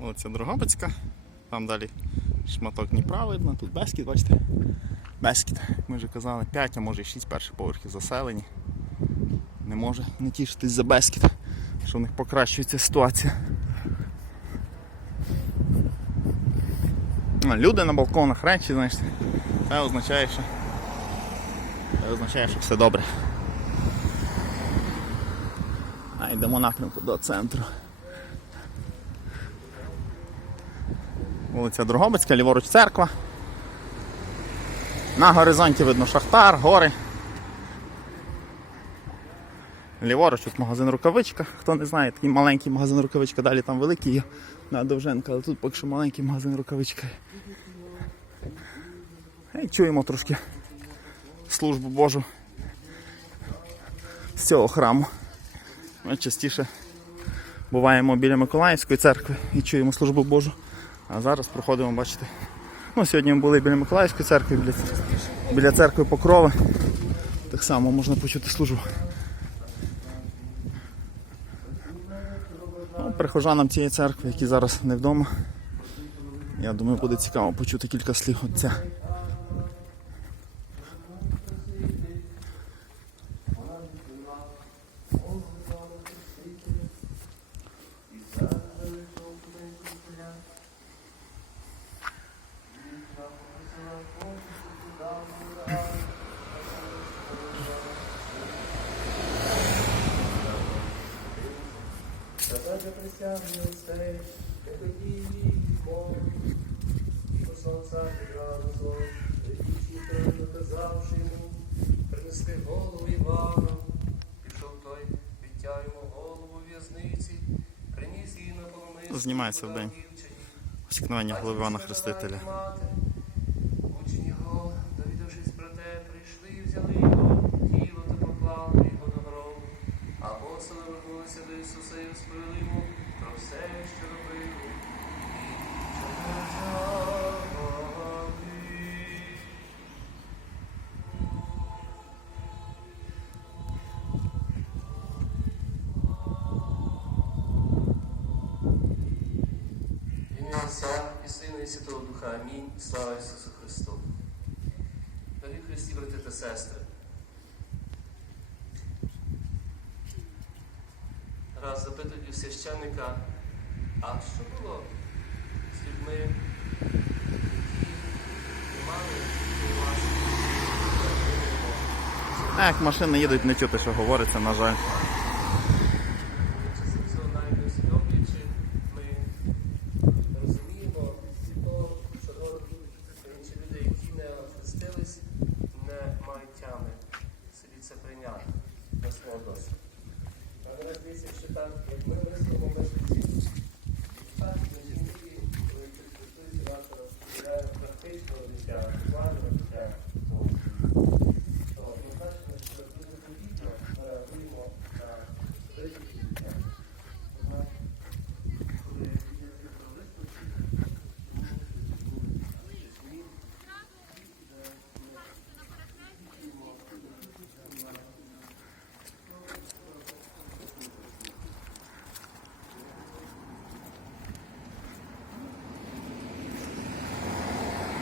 Вулиця Дрогобицька. Там далі шматок Дніпра видно, тут Бескіт, бачите? Бескіт, як ми вже казали, 5, а може і 6 перших поверхів заселені. Не може не тішитись за Бескіт, що в них покращується ситуація. Люди на балконах, речі, знаєш, це означає, що це означає, що все добре. А йдемо напрямку до центру. Вулиця Дрогобицька, ліворуч церква. На горизонті видно Шахтар, гори. Ліворуч тут магазин рукавичка. Хто не знає, такий маленький магазин рукавичка, далі там великий є на Довженка, але тут поки що маленький магазин рукавичка. І чуємо трошки службу Божу з цього храму. Ми частіше буваємо біля Миколаївської церкви і чуємо службу Божу. А зараз проходимо, бачите. Ну, сьогодні ми були біля Миколаївської церкви, біля, біля церкви Покрови. Так само можна почути службу. Ну, прихожанам цієї церкви, які зараз не вдома. Я думаю, буде цікаво почути кілька слів отця. Задача присягне цей, як одній мов, що сонця відразу, дівчині трохи наказавши йому, принести голову Івана. Пішов той, відтяв йому голову в в'язниці, приніс її на полумиску. Знімається подав вдень. дівчині. Осікновення голови Івана Хрестителя. Апостоли до Ісуса і розповіли йому про все, що робили. І сказали. В ім'я Отця і Сина і Святого Духа. Амінь. Слава Ісусу Христу. Дорогі Христі, брати та сестри. Раз запитують у священника, а що було з людьми, які мали у вас? як машини їдуть, не чути, що говориться, на жаль. Yeah.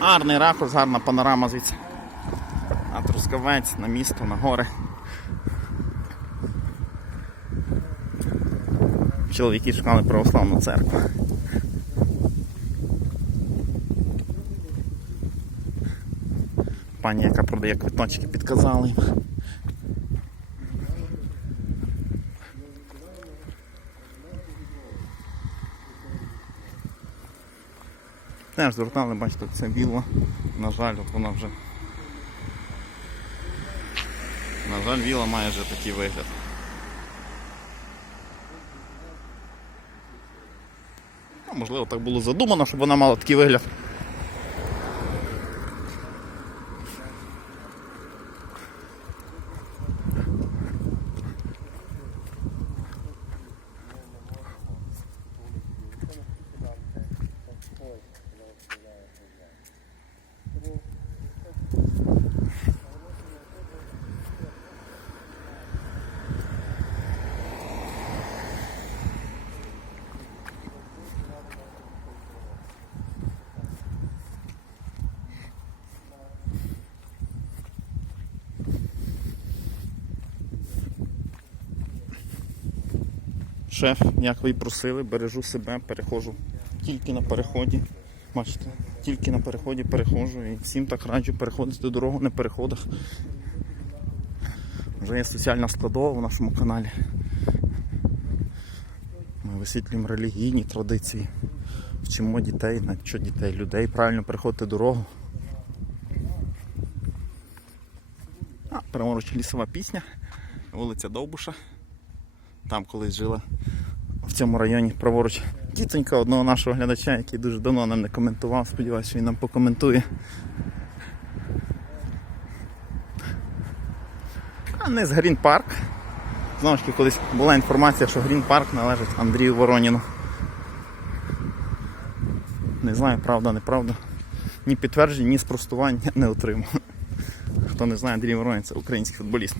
Гарний ракурс, гарна панорама звідси. На Трускавець, на місто, на гори. Чоловіки шукали православну церкву. Пані, яка продає квиточки, підказала їм. Теж звертали, бачите, це вілла. На жаль, от вона вже. На жаль, віла має вже такий вигляд. Можливо, так було задумано, щоб вона мала такий вигляд. Шеф, як ви і просили, бережу себе, переходжу тільки на переході. Бачите, тільки на переході переходжу і всім так раджу переходити дорогу на переходах. Вже є соціальна складова в нашому каналі. Ми висвітлюємо релігійні традиції, вчимо дітей, на що дітей, людей правильно переходити дорогу. А, праворуч лісова пісня, вулиця Довбуша. Там колись жила в цьому районі праворуч тітонька одного нашого глядача, який дуже давно нам не коментував. Сподіваюся, він нам покоментує. А не з Грін Парк. Знову ж таки, колись була інформація, що Грін Парк належить Андрію Вороніну. Не знаю, правда, неправда. Ні підтверджень, ні спростувань не отримав. Хто не знає, Андрій Воронін це український футболіст.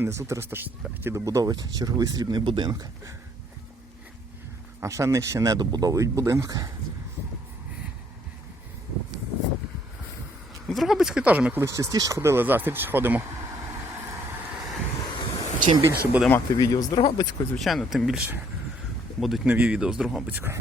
Внизу 365 добудовують черговий срібний будинок. А ще нижче не добудовують будинок. З Дрогобицької теж ми колись частіше ходили, зараз рідше ходимо. Чим більше буде мати відео з Дрогобицької, звичайно, тим більше будуть нові відео з Дрогобицької.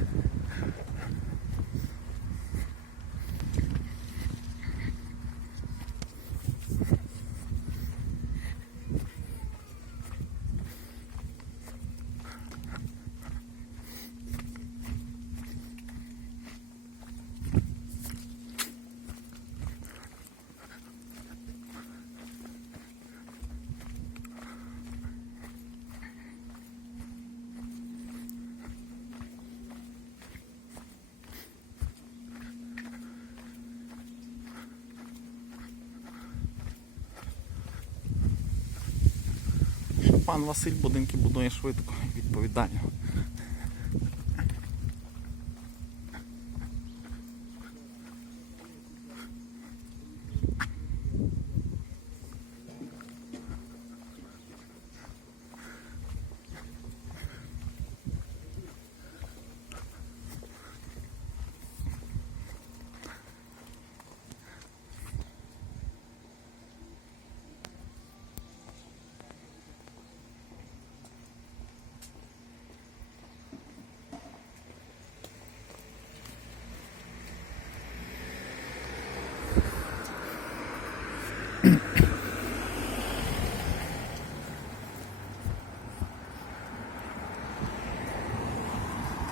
Що пан Василь будинки будує швидко, відповідально.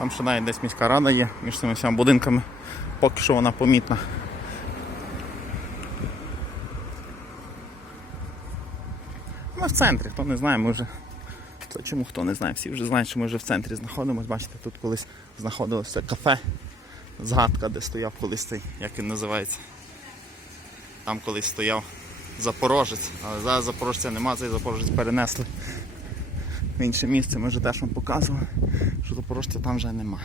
Там ще навіть десь міська рада є між цими всіма будинками. Поки що вона помітна. Ми в центрі, хто не знає, ми вже. То чому хто не знає, всі вже знають, що ми вже в центрі знаходимось. Бачите, тут колись знаходилося кафе, згадка, де стояв колись цей, як він називається. Там колись стояв Запорожець, але зараз Запорожця нема, цей Запорожець перенесли в інше місце. Ми вже теж вам показували, що Запорожця там вже нема.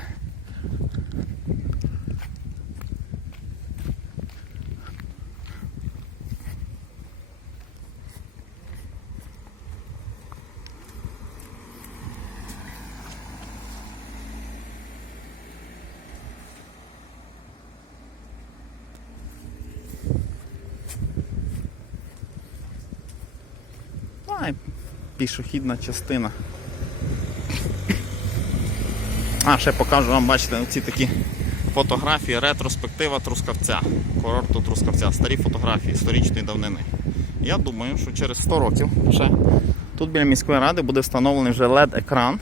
І пішохідна частина. А, ще покажу вам, бачите, ці такі фотографії, ретроспектива Трускавця, курорту Трускавця, старі фотографії історичної давнини. Я думаю, що через 100 років ще тут біля міської ради буде встановлений вже LED-екран,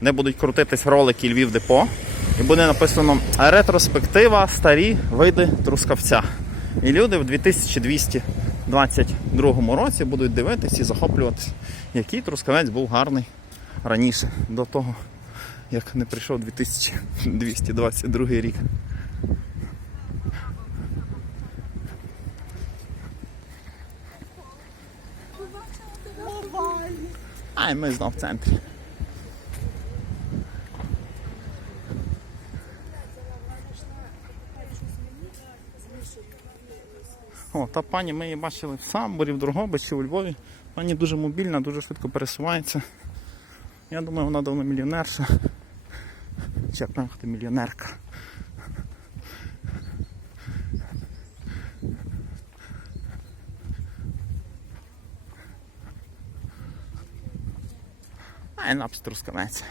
де будуть крутитись ролики Львів Депо. І буде написано ретроспектива старі види Трускавця. І люди в 2222 році будуть дивитись і захоплюватись, який Трускавець був гарний раніше, до того, як не прийшов 2222 рік. А, і ми знов в центрі. О, та пані ми її бачили в Самборі, в Дрогобичі, у Львові. Пані дуже мобільна, дуже швидко пересувається. Я думаю, вона давно мільйонерша. Чи як правильно мільйонерка. Енапс Трускавець.